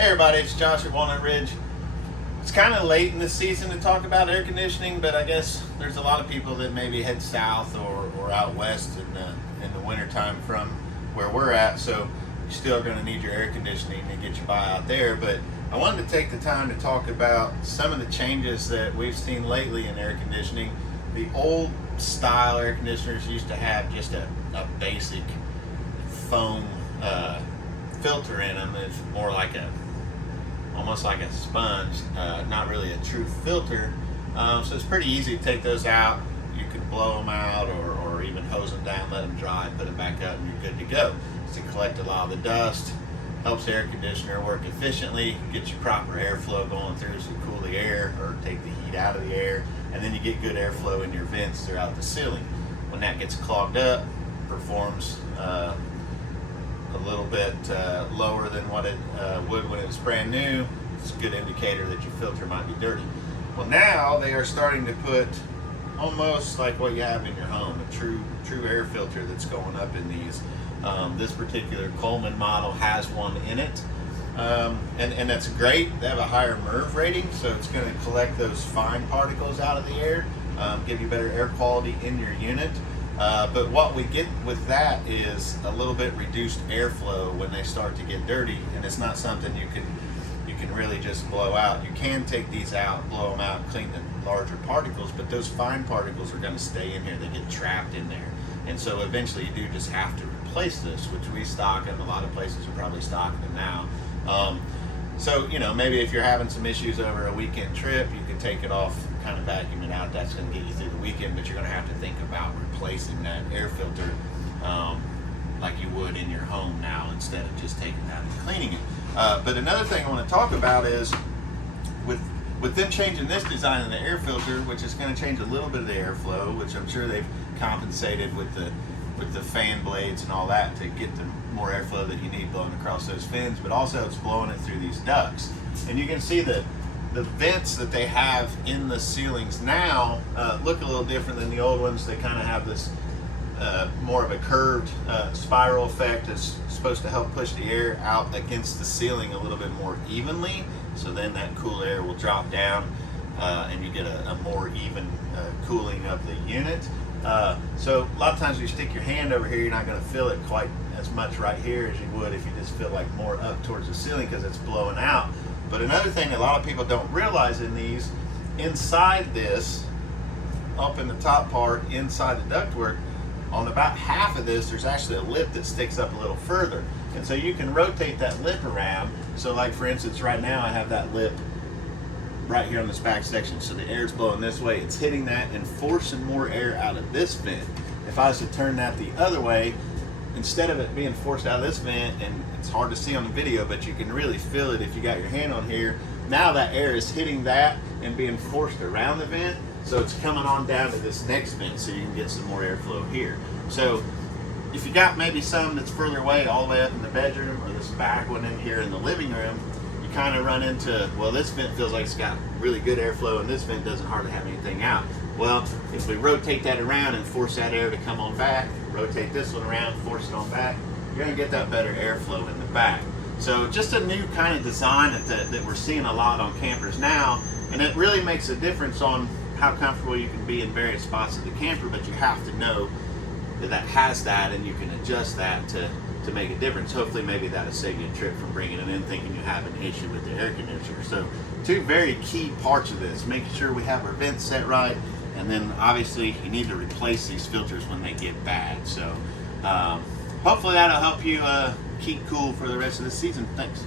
Hey everybody, it's Josh at Walnut Ridge. It's kind of late in the season to talk about air conditioning, but I guess there's a lot of people that maybe head south or out west in the wintertime from where we're at, so you're still going to need your air conditioning to get you by out there. But I wanted to take the time to talk about some of the changes that we've seen lately in air conditioning. The old style air conditioners used to have just a basic foam filter in them. It's more like almost like a sponge, not really a true filter. So it's pretty easy to take those out. You could blow them out or even hose them down, let them dry, put them back up, and you're good to go. It's to collect a lot of the dust, helps the air conditioner work efficiently, get your proper airflow going through, so cool the air or take the heat out of the air, and then you get good airflow in your vents throughout the ceiling. When that gets clogged up, performs a little bit lower than what it would when it was brand new. It's a good indicator that your filter might be dirty. Well, now they are starting to put almost like what you have in your home, a true air filter that's going up in these. This particular Coleman model has one in it, and that's great. They have a higher MERV rating, so it's going to collect those fine particles out of the air, give you better air quality in your unit. But what we get with that is a little bit reduced airflow when they start to get dirty, and it's not something you can really just blow out. You can take these out, blow them out, clean the larger particles, but those fine particles are going to stay in here. They get trapped in there, and so eventually you do just have to replace this, which we stock, and a lot of places are probably stocking them now. So maybe if you're having some issues over a weekend trip, you can take it off, kind of vacuum it out. That's going to get you through the weekend, but you're going to have to think about replacing that air filter like you would in your home now, instead of just taking that and cleaning it. But another thing I want to talk about is with them changing this design in the air filter, which is going to change a little bit of the airflow, which I'm sure they've compensated with the fan blades and all that to get the more airflow that you need blowing across those fins, but also it's blowing it through these ducts. And you can see that the vents that they have in the ceilings now look a little different than the old ones. They kind of have this more of a curved spiral effect. It's supposed to help push the air out against the ceiling a little bit more evenly, so then that cool air will drop down and you get a more even cooling of the unit. So a lot of times when you stick your hand over here, you're not going to feel it quite as much right here as you would if you just feel like more up towards the ceiling, because it's blowing out. But another thing that a lot of people don't realize in these, inside this, up in the top part, inside the ductwork, on about half of this, there's actually a lip that sticks up a little further. And so you can rotate that lip around. So like for instance, right now I have that lip right here on this back section. So the air's blowing this way, it's hitting that and forcing more air out of this vent. If I was to turn that the other way, instead of it being forced out of this vent, and it's hard to see on the video, but you can really feel it if you got your hand on here, now that air is hitting that and being forced around the vent, so it's coming on down to this next vent, so you can get some more airflow here. So if you got maybe some that's further away, all the way up in the bedroom, or this back one in here in the living room, you kind of run into, well, this vent feels like it's got really good airflow and this vent doesn't hardly have anything out. Well, if we rotate that around and force that air to come on back, rotate this one around, force it on back, you're going to get that better airflow in the back. So just a new kind of design that we're seeing a lot on campers now, and it really makes a difference on how comfortable you can be in various spots of the camper, but you have to know that has that, and you can adjust that to make a difference. Hopefully maybe that'll save you a trip from bringing it in thinking you have an issue with the air conditioner. So two very key parts of this: making sure we have our vents set right, and then obviously you need to replace these filters when they get bad. So hopefully that'll help you keep cool for the rest of the season. Thanks.